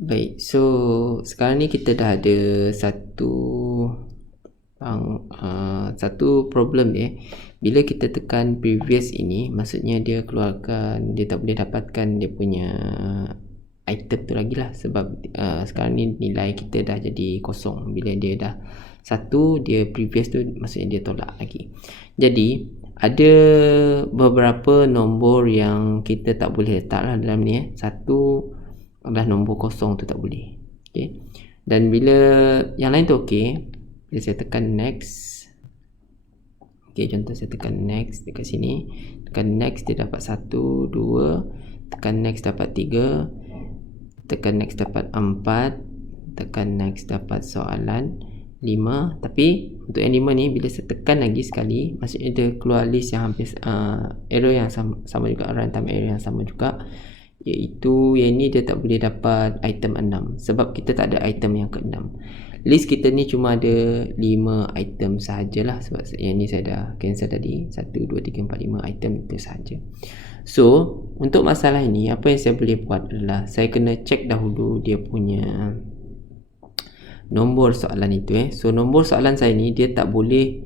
Baik, so sekarang ni kita dah ada satu problem dia. Bila kita tekan previous ini, maksudnya dia keluarkan, dia tak boleh dapatkan dia punya item tu lagi lah. Sebab sekarang ni nilai kita dah jadi kosong. Bila dia dah satu, dia previous tu maksudnya dia tolak lagi. Jadi ada beberapa nombor yang kita tak boleh letak lah dalam ni. Satu adalah nombor kosong tu tak boleh. Okay. Dan bila yang lain tu okay, bila saya tekan next, okay, contoh saya tekan next dekat sini, tekan next dia dapat 1, 2, tekan next dapat 3, tekan next dapat 4, tekan next dapat soalan 5. Tapi untuk yang 5 ni bila saya tekan lagi sekali, maksudnya dia keluar list yang hampir error yang sama juga, runtime error yang sama juga, iaitu yang ni dia tak boleh dapat item 6 sebab kita tak ada item yang ke-6. List kita ni cuma ada 5 item sahajalah, sebab yang ni saya dah cancel tadi. 1, 2, 3, 4, 5 item itu sahaja. So untuk masalah ini, apa yang saya boleh buat adalah saya kena check dahulu dia punya nombor soalan itu. So nombor soalan saya ni dia tak boleh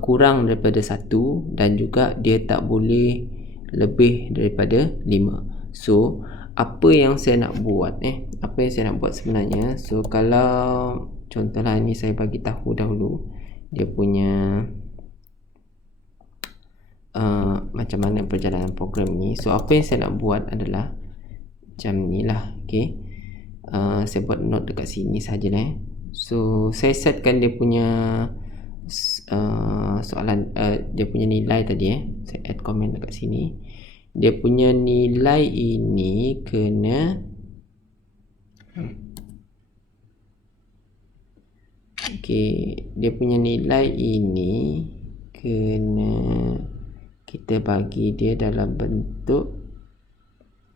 kurang daripada 1 dan juga dia tak boleh lebih daripada 5. So apa yang saya nak buat apa yang saya nak buat sebenarnya, so kalau contohlah ni saya bagi tahu dahulu dia punya macam mana perjalanan program ni. So apa yang saya nak buat adalah macam ni lah. Okay, saya buat note dekat sini sahaja So saya setkan dia punya soalan, dia punya nilai tadi saya add comment dekat sini. Dia punya nilai ini kena dia punya nilai ini kena kita bagi dia dalam bentuk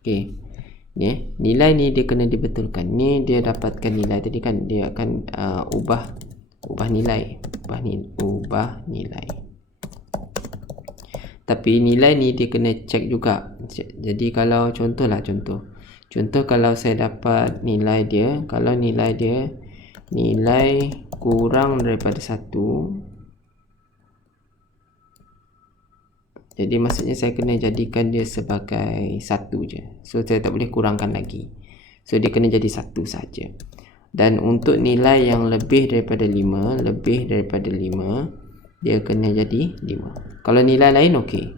ni nilai ni dia kena dibetulkan. Ni dia dapatkan nilai tadi kan, dia akan ubah nilai. Tapi nilai ni dia kena check juga. Jadi kalau contoh kalau saya dapat nilai dia, kalau nilai dia nilai kurang daripada 1, jadi maksudnya saya kena jadikan dia sebagai 1 je. So saya tak boleh kurangkan lagi. So dia kena jadi 1 saja. Dan untuk nilai yang lebih daripada 5, dia kena jadi 5. Kalau nilai lain okey,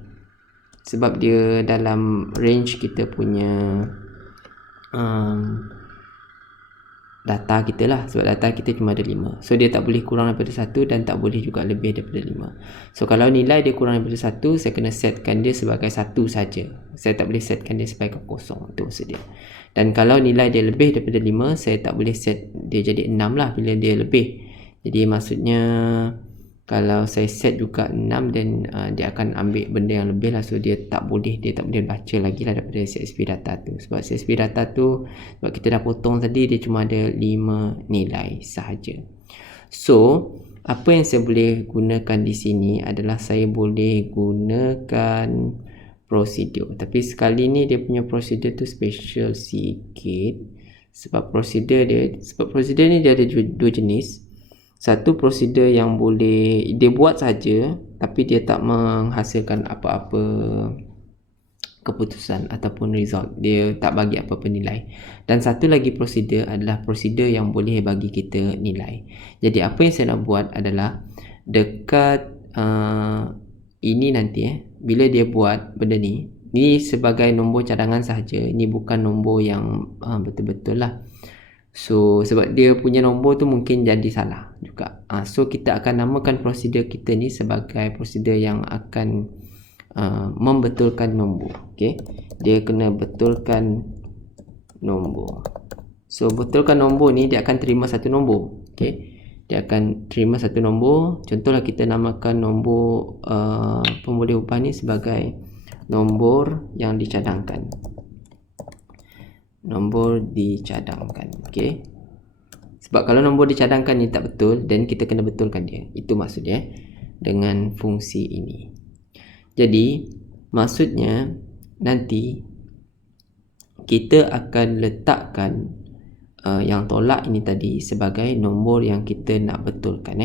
sebab dia dalam range kita punya data kita lah. Sebab data kita cuma ada 5, so dia tak boleh kurang daripada 1 dan tak boleh juga lebih daripada 5. So kalau nilai dia kurang daripada 1, saya kena setkan dia sebagai 1 saja. Saya tak boleh setkan dia sebagai kosong. Itu maksud dia. Dan kalau nilai dia lebih daripada 5, saya tak boleh set dia jadi 6 lah bila dia lebih. Jadi maksudnya kalau saya set juga 6, dan dia akan ambil benda yang lebih lah. So dia tak boleh baca lagi lah daripada CSV data tu. Sebab CSV data tu, sebab kita dah potong tadi, dia cuma ada 5 nilai sahaja. So apa yang saya boleh gunakan di sini adalah saya boleh gunakan prosedur. Tapi sekali ni dia punya prosedur tu special sikit. Sebab prosedur ni dia ada dua jenis. Satu prosedur yang boleh dia buat saja, tapi dia tak menghasilkan apa-apa keputusan ataupun result. Dia tak bagi apa-apa nilai. Dan satu lagi prosedur adalah prosedur yang boleh bagi kita nilai. Jadi apa yang saya nak buat adalah dekat ini nanti bila dia buat benda ni sebagai nombor cadangan sahaja. Ini bukan nombor yang betul-betul lah. So sebab dia punya nombor tu mungkin jadi salah juga. So kita akan namakan prosedur kita ni sebagai prosedur yang akan membetulkan nombor. Okay, dia kena betulkan nombor. So betulkan nombor ni dia akan terima satu nombor. Okay, dia akan terima satu nombor. Contohlah kita namakan nombor pemboleh upah ni sebagai nombor yang dicadangkan. Okey. Sebab kalau nombor dicadangkan ni tak betul, dan kita kena betulkan dia. Itu maksudnya dengan fungsi ini. Jadi maksudnya nanti kita akan letakkan yang tolak ini tadi sebagai nombor yang kita nak betulkan.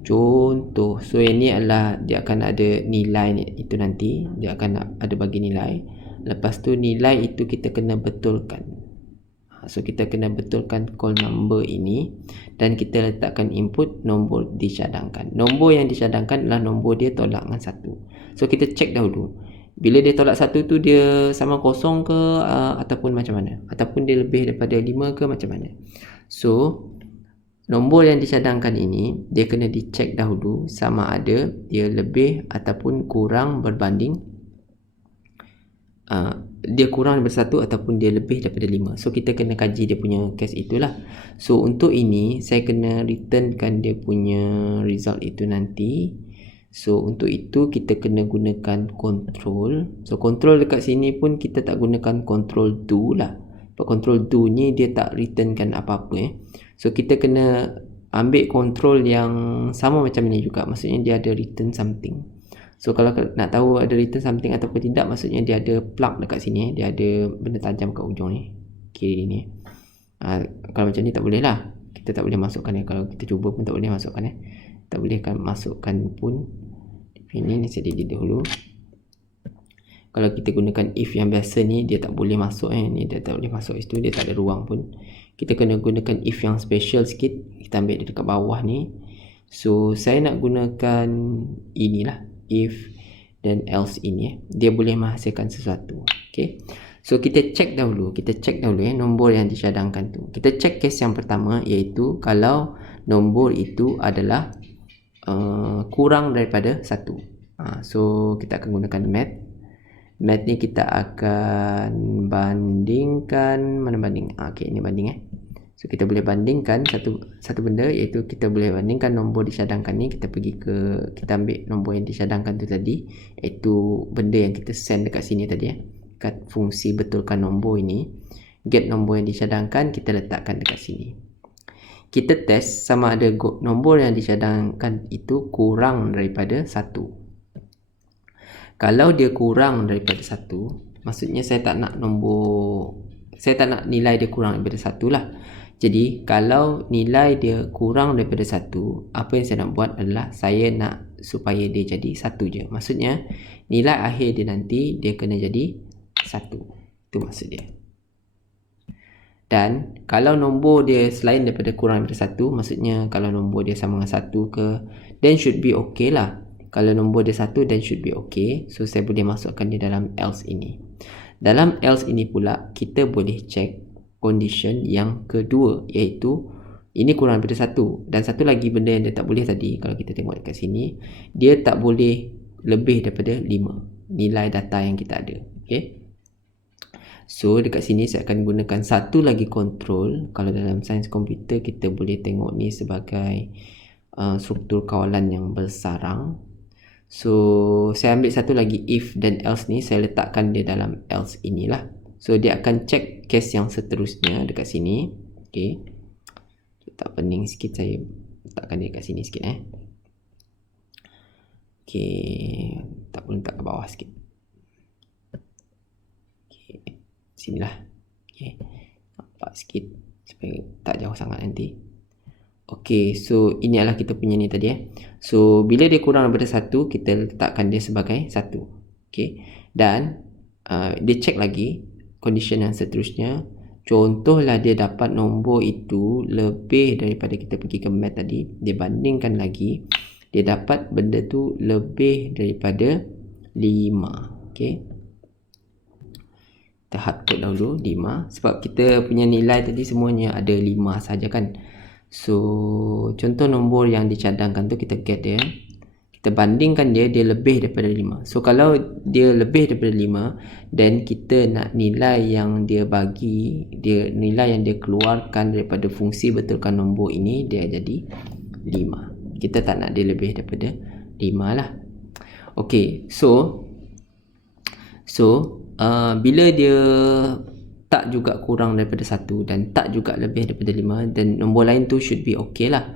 Contoh, so ini adalah dia akan ada nilai itu nanti, dia akan ada bagi nilai. Lepas tu nilai itu kita kena betulkan. So kita kena betulkan call number ini dan kita letakkan input nombor dicadangkan. Nombor yang dicadangkan adalah nombor dia tolak dengan 1. So kita check dahulu. Bila dia tolak 1 tu dia sama kosong ke ataupun macam mana? Ataupun dia lebih daripada 5 ke macam mana? So nombor yang dicadangkan ini dia kena dicek dahulu sama ada dia lebih ataupun kurang berbanding dia kurang daripada 1 ataupun dia lebih daripada 5. So kita kena kaji dia punya case itulah. So untuk ini saya kena returnkan dia punya result itu nanti. So untuk itu kita kena gunakan control. So control dekat sini pun kita tak gunakan control do lah. Control do ni dia tak returnkan apa-apa. So kita kena ambil control yang sama macam ni juga. Maksudnya dia ada return something. So kalau nak tahu ada return something ataupun tidak, maksudnya dia ada plug dekat sini. Dia ada benda tajam kat ujung ni, kiri ni. Kalau macam ni tak boleh lah. Kita tak boleh masukkan Kalau kita cuba pun tak boleh masukkan Tak boleh kan masukkan pun. Ini saya delete dahulu. Kalau kita gunakan if yang biasa ni, dia tak boleh masuk ni dia tak boleh masuk situ, dia tak ada ruang pun. Kita kena gunakan if yang special sikit. Kita ambil dia dekat bawah ni. So saya nak gunakan inilah, if dan else ini. Dia boleh menghasilkan sesuatu. Okay. So kita check dahulu nombor yang dicadangkan tu. Kita check case yang pertama, iaitu kalau nombor itu adalah kurang daripada 1. So kita akan gunakan math ni. Kita akan bandingkan, mana banding? Okay, ini banding So kita boleh bandingkan satu benda, iaitu kita boleh bandingkan nombor dicadangkan ni. Kita ambil nombor yang dicadangkan tu tadi, iaitu benda yang kita send dekat sini tadi kat fungsi betulkan nombor ini. Get nombor yang dicadangkan, kita letakkan dekat sini. Kita test sama ada nombor yang dicadangkan itu kurang daripada 1. Kalau dia kurang daripada 1, maksudnya saya tak nak nilai dia kurang daripada 1 lah. Jadi kalau nilai dia kurang daripada 1, apa yang saya nak buat adalah saya nak supaya dia jadi 1 je. Maksudnya nilai akhir dia nanti dia kena jadi 1. Itu maksud dia. Dan kalau nombor dia selain daripada kurang daripada 1, maksudnya kalau nombor dia sama dengan 1 ke, then should be okay lah. Kalau nombor dia 1, then should be okay. So saya boleh masukkan dia dalam else ini. Dalam else ini pula kita boleh check condition yang kedua, iaitu ini kurang daripada 1. Dan satu lagi benda yang dia tak boleh tadi, kalau kita tengok dekat sini, dia tak boleh lebih daripada 5 nilai data yang kita ada. Okay. So dekat sini saya akan gunakan satu lagi control. Kalau dalam sains komputer kita boleh tengok ni sebagai struktur kawalan yang bersarang. So saya ambil satu lagi if dan else ni, saya letakkan dia dalam else inilah. So dia akan check case yang seterusnya dekat sini. Okay, tak pening sikit, saya letakkan dia dekat sini sikit Okay, tak boleh letak ke bawah sikit. Okay, sinilah. Okay, nampak sikit supaya tak jauh sangat nanti. Okay, so ini adalah kita punya ni tadi So bila dia kurang daripada 1, kita letakkan dia sebagai 1. Okay, dan dia check lagi condition yang seterusnya. Contohlah dia dapat nombor itu lebih daripada, kita pergi ke math tadi, dia bandingkan lagi, dia dapat benda tu lebih daripada 5. Okay, kita hardcode dahulu 5, sebab kita punya nilai tadi semuanya ada 5 saja kan. So contoh nombor yang dicadangkan tu kita get dia, kita bandingkan dia lebih daripada 5. So kalau dia lebih daripada 5, then kita nak nilai yang dia bagi, nilai yang dia keluarkan daripada fungsi betulkan nombor ini, dia jadi 5. Kita tak nak dia lebih daripada 5 lah. Okay, so bila dia tak juga kurang daripada 1 dan tak juga lebih daripada 5, dan nombor lain tu should be okay lah.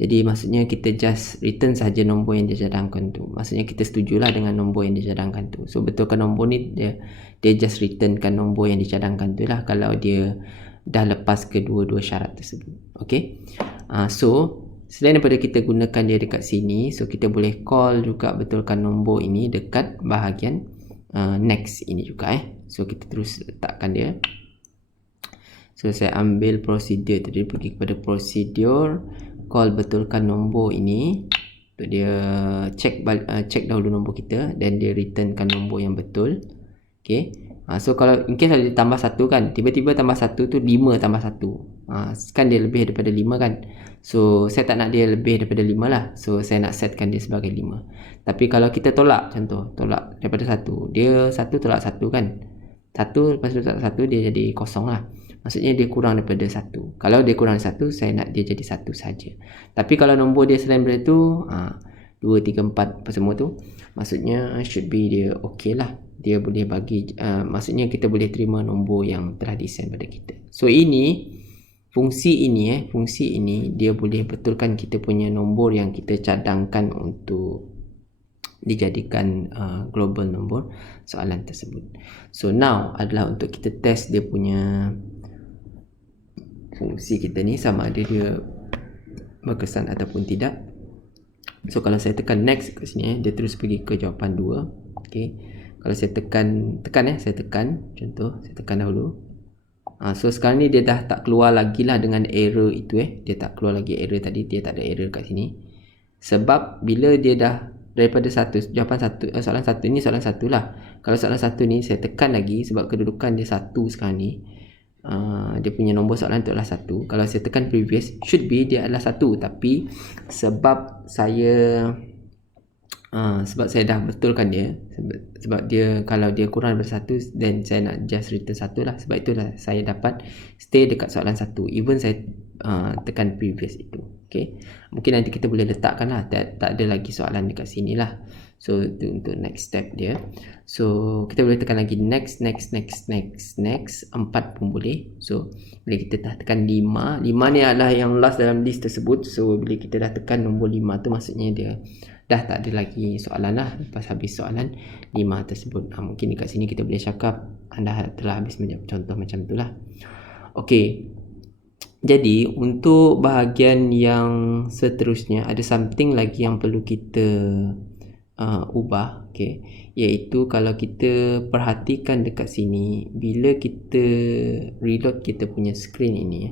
Jadi maksudnya kita just return saja nombor yang dicadangkan tu. Maksudnya kita setujulah dengan nombor yang dicadangkan tu. So betulkan nombor ni dia just returnkan nombor yang dicadangkan tu lah. Kalau dia dah lepas kedua-dua syarat tersebut. Okay, so selain daripada kita gunakan dia dekat sini, so kita boleh call juga betulkan nombor ini dekat bahagian next ini juga. So kita terus letakkan dia. So saya ambil prosedur tadi, pergi kepada prosedur, call betulkan nombor ini. So, dia check dahulu nombor kita, dan dia returnkan nombor yang betul. Okay, so kalau in case ada tambah 1 kan, tiba-tiba tambah 1 tu 5 tambah 1, kan dia lebih daripada 5 kan. So saya tak nak dia lebih daripada 5 lah, so saya nak setkan dia sebagai 5. Tapi kalau kita tolak, contoh tolak daripada 1, dia 1 tolak 1 kan, 1 lepas tu tolak 1, dia jadi kosong lah. Maksudnya dia kurang daripada 1. Kalau dia kurang 1, saya nak dia jadi 1 saja. Tapi kalau nombor dia selain daripada tu, 2, 3, 4 apa semua tu, maksudnya should be dia okey lah. Dia boleh bagi, maksudnya kita boleh terima nombor yang telah disend pada kita. So ini fungsi ini dia boleh betulkan kita punya nombor yang kita cadangkan untuk dijadikan global nombor soalan tersebut. So now adalah untuk kita test dia punya fungsi kita ni sama ada dia berkesan ataupun tidak. So kalau saya tekan next kat sini, dia terus pergi ke jawapan 2. Okey. Kalau saya tekan contoh saya tekan dahulu. So sekarang ni dia dah tak keluar lagi lah dengan error itu. Dia tak keluar lagi error tadi, dia tak ada error kat sini. Sebab bila dia dah daripada soalan 1 ni soalan 1 lah. Kalau soalan 1 ni saya tekan lagi sebab kedudukan dia 1 sekarang ni. Dia punya nombor soalan tu adalah 1. Kalau saya tekan previous, should be dia adalah 1, tapi sebab saya dah betulkan dia, sebab dia kalau dia kurang daripada 1, then saya nak just return 1 lah. Sebab itulah saya dapat stay dekat soalan 1 even saya tekan previous itu. Okay, mungkin nanti kita boleh letakkan lah, tak ada lagi soalan dekat sini lah. So itu untuk next step dia. So kita boleh tekan lagi next 4 pun boleh. So bila kita dah tekan 5 ni adalah yang last dalam list tersebut. So bila kita dah tekan nombor 5 tu, maksudnya dia dah tak ada lagi soalan lah lepas habis soalan 5 tersebut. Mungkin dekat sini kita boleh cakap anda telah habis menjawab, contoh macam tu lah. Okay, jadi untuk bahagian yang seterusnya ada something lagi yang perlu kita ubah. Okay, iaitu kalau kita perhatikan dekat sini, bila kita reload kita punya screen ini,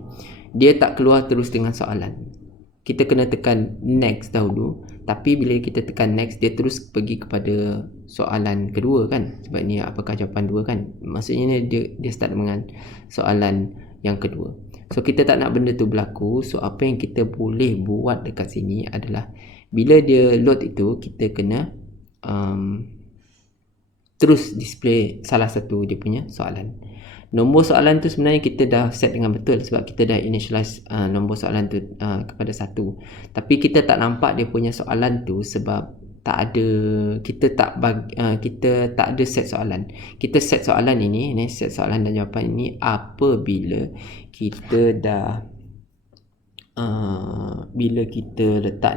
dia tak keluar terus dengan soalan. Kita kena tekan next dahulu, tapi bila kita tekan next, dia terus pergi kepada soalan kedua kan, sebab ni apakah jawapan 2 kan, maksudnya dia start dengan soalan yang kedua. So kita tak nak benda tu berlaku. So apa yang kita boleh buat dekat sini adalah bila dia load itu, kita kena terus display salah satu dia punya soalan. Nombor soalan tu sebenarnya kita dah set dengan betul sebab kita dah initialize nombor soalan tu kepada 1. Tapi kita tak nampak dia punya soalan tu sebab kita tak ada set soalan. Kita set soalan ini, set soalan dan jawapan ini apabila kita dah bila kita letak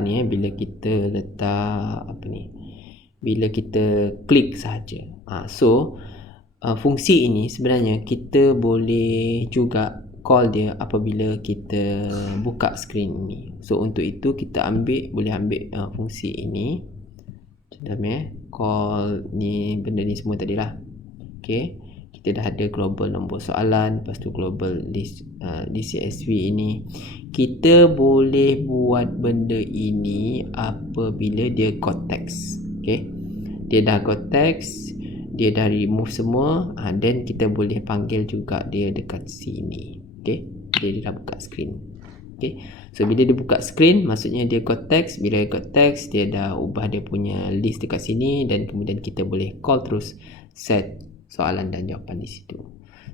bila kita klik sahaja. So fungsi ini sebenarnya kita boleh juga call dia apabila kita buka screen ini. So untuk itu kita boleh ambil fungsi ini. Contohnya call ni, benda ni semua tadi lah. Okay, kita dah ada global nombor soalan, lepas tu global list DCSV ini. Kita boleh buat benda ini apabila dia got text. Okay, dia dah got text, dia dah remove semua, then kita boleh panggil juga dia dekat sini. Okay, dia dah buka screen. Okay, so bila dia buka screen, maksudnya dia got text. Bila dia got text, dia dah ubah dia punya list dekat sini, dan kemudian kita boleh call terus set soalan dan jawapan di situ.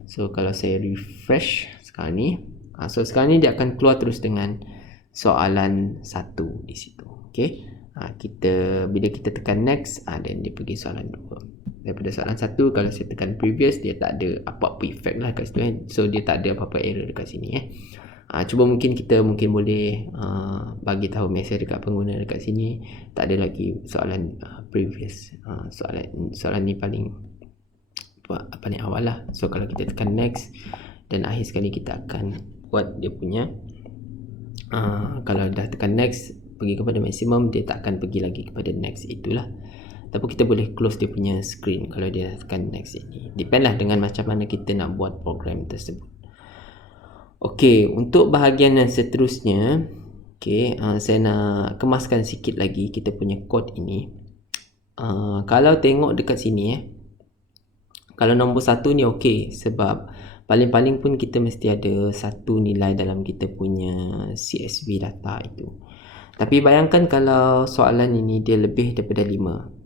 So kalau saya refresh sekarang ni, so sekarang ni dia akan keluar terus dengan soalan 1 di situ. Okay, bila kita tekan next, dan dia pergi soalan 2. Daripada soalan 1, kalau saya tekan previous, dia tak ada apa-apa effect lah kat situ kan. So dia tak ada apa-apa error dekat sini cuba kita boleh bagi tahu mesej dekat pengguna dekat sini, tak ada lagi soalan previous. Soalan ni paling awal lah. So kalau kita tekan next, dan akhir sekali kita akan buat dia punya kalau dah tekan next pergi kepada maksimum, dia tak akan pergi lagi kepada next, itulah. Tapi kita boleh close dia punya screen kalau dia dah tekan next ini, depend lah dengan macam mana kita nak buat program tersebut. Okey, untuk bahagian yang seterusnya, saya nak kemaskan sikit lagi kita punya kod ini. Kalau tengok dekat sini kalau nombor 1 ni okey, sebab paling-paling pun kita mesti ada satu nilai dalam kita punya CSV data itu. Tapi bayangkan kalau soalan ini dia lebih daripada 5.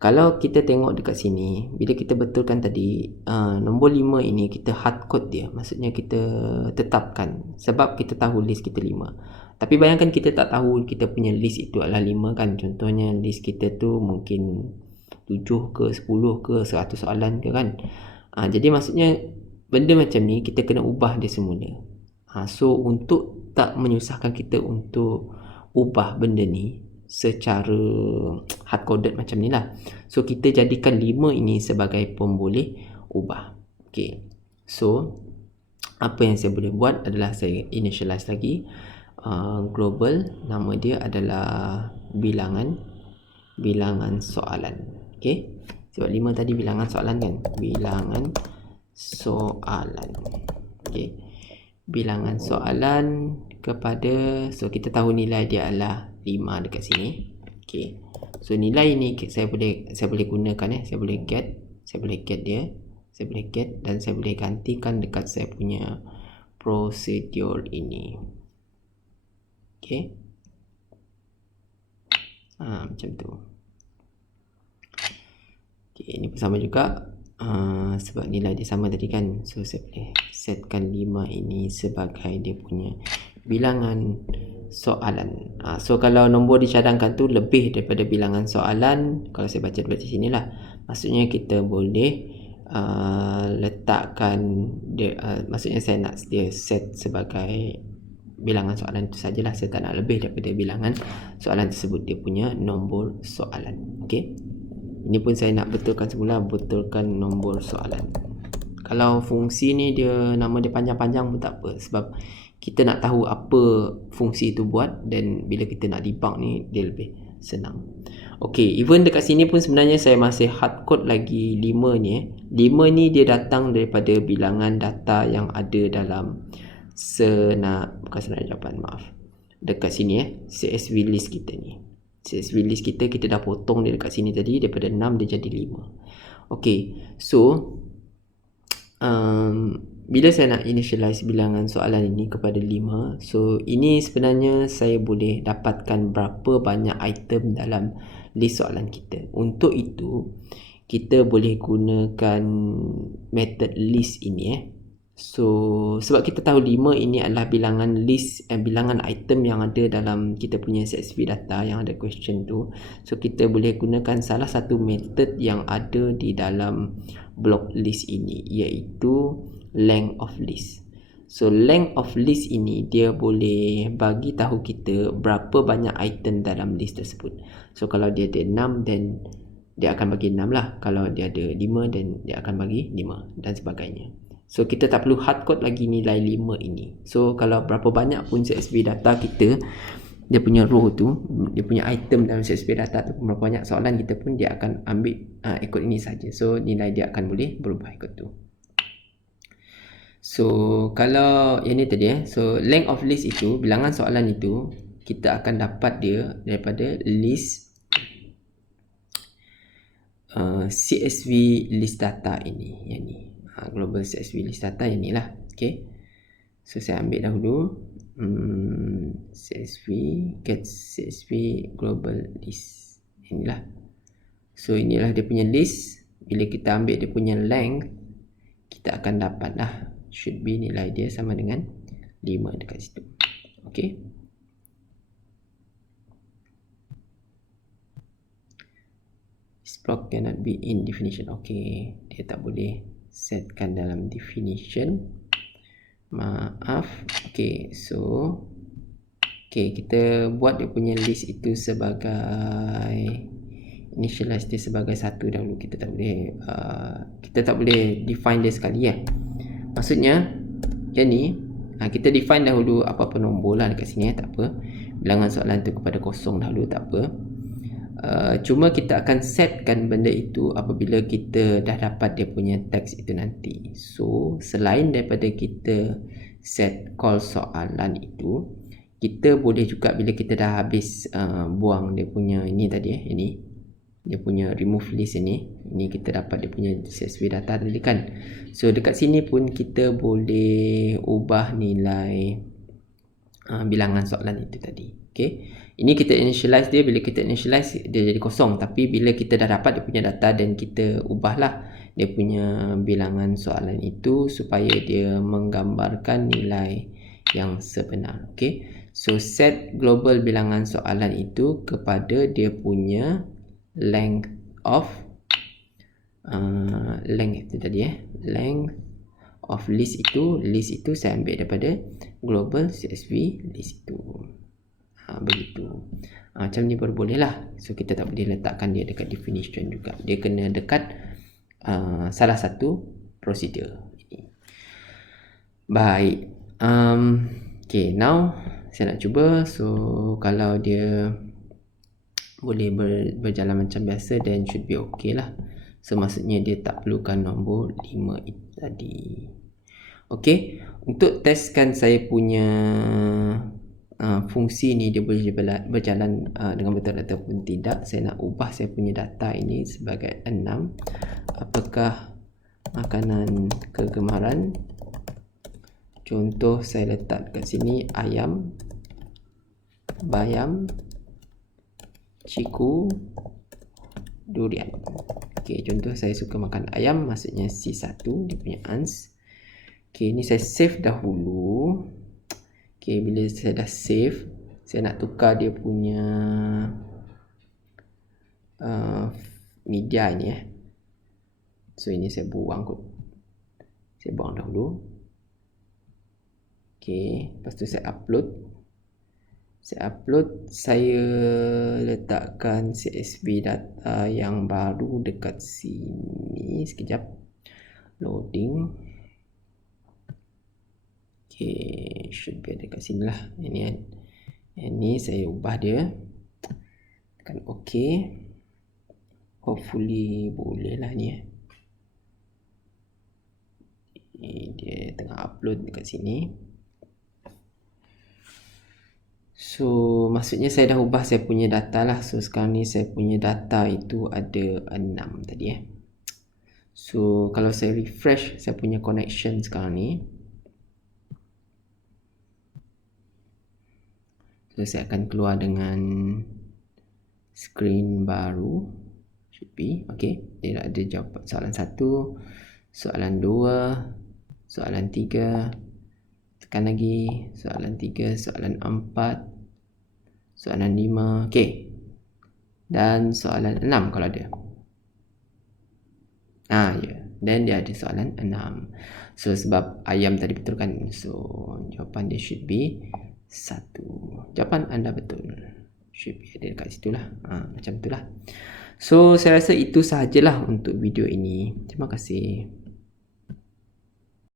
Kalau kita tengok dekat sini, bila kita betulkan tadi, nombor 5 ini kita hard code dia, maksudnya kita tetapkan sebab kita tahu list kita 5. Tapi bayangkan kita tak tahu kita punya list itu adalah 5 kan. Contohnya list kita tu mungkin 7 ke 10 ke 100 soalan ke kan. Jadi maksudnya benda macam ni kita kena ubah dia semula. So untuk tak menyusahkan kita untuk ubah benda ni secara hard coded macam ni lah, so kita jadikan 5 ini sebagai pemboleh ubah. So apa yang saya boleh buat adalah saya initialize lagi global, nama dia adalah bilangan soalan. Sebab 5 tadi bilangan soalan kan, bilangan soalan. Bilangan soalan kepada, so kita tahu nilai dia adalah 5 dekat sini. So nilai ini saya boleh gunakan saya boleh get dia, saya boleh get dan saya boleh gantikan dekat saya punya prosedur ini. Macam tu. Ini pun sama juga, sebab nilai dia sama tadi kan, so saya boleh setkan 5 ini sebagai dia punya bilangan soalan. So kalau nombor dicadangkan tu lebih daripada bilangan soalan, kalau saya baca dari sini lah, maksudnya kita boleh letakkan dia, maksudnya saya nak dia set sebagai bilangan soalan itu sajalah, saya tak nak lebih daripada bilangan soalan tersebut dia punya nombor soalan. Ini pun saya nak betulkan semula, betulkan nombor soalan. Kalau fungsi ni dia nama dia panjang-panjang pun tak apa, sebab kita nak tahu apa fungsi itu buat, dan bila kita nak debug ni dia lebih senang. Even dekat sini pun sebenarnya saya masih hard code lagi 5 ni. 5 ni dia datang daripada bilangan data yang ada dalam bukan senarai jawapan, maaf. Dekat sini CSV list kita ni. CSV list kita dah potong dia dekat sini tadi, daripada 6 dia jadi 5. So bila saya nak initialize bilangan soalan ini kepada 5, so ini sebenarnya saya boleh dapatkan berapa banyak item dalam list soalan kita. Untuk itu kita boleh gunakan method list ini. So sebab kita tahu 5 ini adalah bilangan list, bilangan item yang ada dalam kita punya CSV data yang ada question tu, so kita boleh gunakan salah satu method yang ada di dalam block list ini, iaitu length of list. So length of list ini dia boleh bagi tahu kita berapa banyak item dalam list tersebut. So kalau dia ada 6, then dia akan bagi 6 lah. Kalau dia ada 5, then dia akan bagi 5 dan sebagainya. So kita tak perlu hard code lagi nilai 5 ini. So kalau berapa banyak pun CSV data kita, dia punya row tu, dia punya item dalam CSV data tu, berapa banyak soalan kita pun dia akan ambil ikut ini saja. So nilai dia akan boleh berubah ikut tu. So kalau yang ni tadi so length of list itu, bilangan soalan itu, kita akan dapat dia daripada list CSV list data ini, yang ni. Global CSV list data yang ni lah. So saya ambil dahulu CSV get CSV global list, inilah. So inilah dia punya list. Bila kita ambil dia punya length, kita akan dapat lah, should be nilai dia sama dengan 5 dekat situ. This block cannot be in definition. Dia tak boleh setkan dalam definition, maaf. So kita buat dia punya list itu sebagai initialize dia sebagai 1 dahulu. Kita tak boleh define dia sekali Maksudnya yang ni kita define dahulu apa-apa nombor lah dekat sini, tak apa. Bilangan soalan tu kepada kosong dahulu, tak apa. Cuma kita akan setkan benda itu apabila kita dah dapat dia punya teks itu nanti. So selain daripada kita set call soalan itu, kita boleh juga bila kita dah habis buang dia punya ini tadi ini dia punya remove list ini kita dapat dia punya CSV data tadi kan. So dekat sini pun kita boleh ubah nilai bilangan soalan itu tadi. Okay, ini kita initialize dia. Bila kita initialize dia jadi kosong, tapi bila kita dah dapat dia punya data dan kita ubahlah dia punya bilangan soalan itu supaya dia menggambarkan nilai yang sebenar. Okay, so set global bilangan soalan itu kepada dia punya length of length itu tadi length of list itu saya ambil daripada global CSV list itu. Begitu. Macam ni baru boleh lah. So kita tak boleh letakkan dia dekat definition juga. Dia kena dekat salah satu prosedur ini. Baik. Okay, now saya nak cuba. So kalau dia boleh berjalan macam biasa, then should be okay lah. So maksudnya dia tak perlukan nombor 5 itu tadi. Okay, untuk testkan saya punya fungsi ni dia boleh berjalan dengan betul ataupun tidak, saya nak ubah saya punya data ini sebagai 6. Apakah makanan kegemaran? Contoh saya letak kat sini ayam, bayam, ciku, durian. Okey, contoh saya suka makan ayam, maksudnya C1 dia punya ans. Okey, ni saya save dahulu. Okay, bila saya dah save, saya nak tukar dia punya media ni So ini saya buang kot. Saya buang dahulu. Okay, lepas tu saya upload. Saya letakkan CSV data yang baru dekat sini. Sekejap. Loading. Okay, should be ada kat sini lah. Ini saya ubah dia. Tekan OK. Hopefully boleh lah ni. Dia tengah upload dekat sini. So maksudnya saya dah ubah saya punya data lah. So sekarang ni saya punya data itu ada 6 tadi So kalau saya refresh saya punya connection sekarang ni, so saya akan keluar dengan screen baru. Should be okay. Dia ada jawapan soalan 1, soalan 2, soalan 3, tekan lagi, soalan 3, soalan 4, soalan 5, okay, dan soalan 6 kalau ada. Dan dia ada soalan 6. So sebab ayam tadi betul kan, so jawapan dia should be 1. Jawapan anda betul. Should be ada dekat situ lah. Macam itulah. So saya rasa itu sahajalah untuk video ini. Terima kasih.